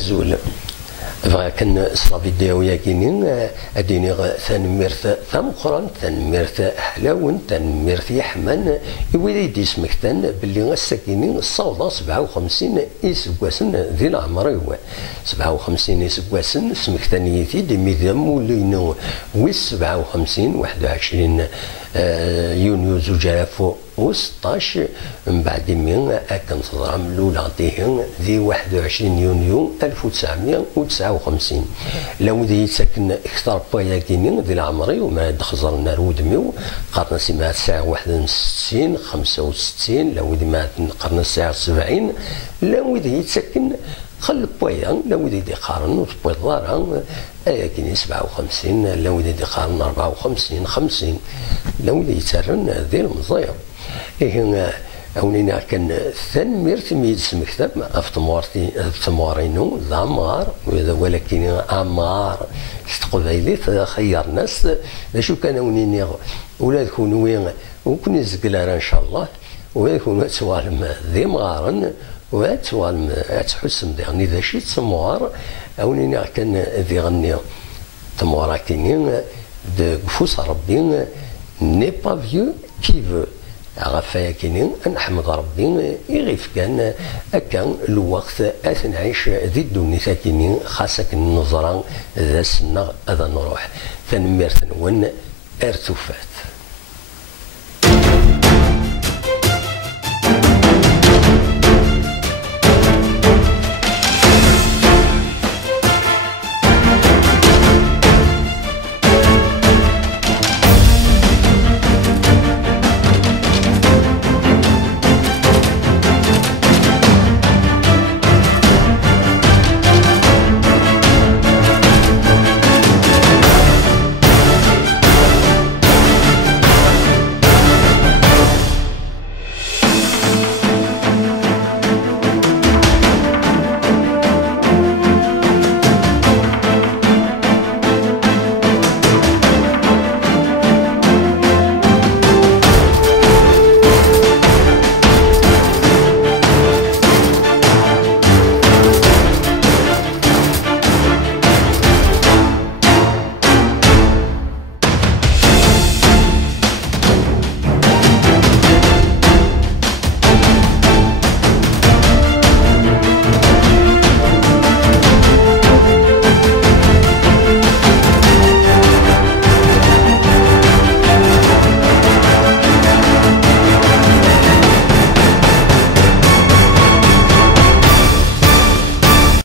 أزول بغا كان صلافي دياويا كينين اديني تنميرت ثمقران تنميرت حلاون تنميرت يحمان يولي سمكتان باللي الساكنين الصوضه 57 يسكواسن ذي العمر 57 يسكواسن سمكتانيتي دي ميدام ولينو ويس 57 21 يونيو 2016 من بعد من كان تضرم الاولى ذي 21 يونيو 1959 لو ذي ساكن اكثر بايا كينين ذي العمري وما خزرنا رودميو قرن سمات ساعه 61 65 لو ذي ما قرن الساعه 70 لو ذي ساكن خل بويا لو ذي قارن وتبوي ضارا كاين 57 لو ذي قارن 54 50 لو ذي ترن ذي المزير إيه أونينا كان ثنميرت ميد سمكتب في تموارينو العمار ولكن عمار قبيلي خير ناس شو كان أونينا ولا يكونوا وين وكون يزقلار إن شاء الله ويكونوا توالم ذي مغارن وتوالم تحسم يعني ذا شي تموار أونينا كان ذي غني تمواركينين de فوس ربي n'est pas vieux qui veut عرفا كاينين نحمد ربي يغيف كان هكا الوقت نعيش ذي الدنيا كاينين خاصك النظره ذا السنه هذا نروح تنميرت نون ارتفات.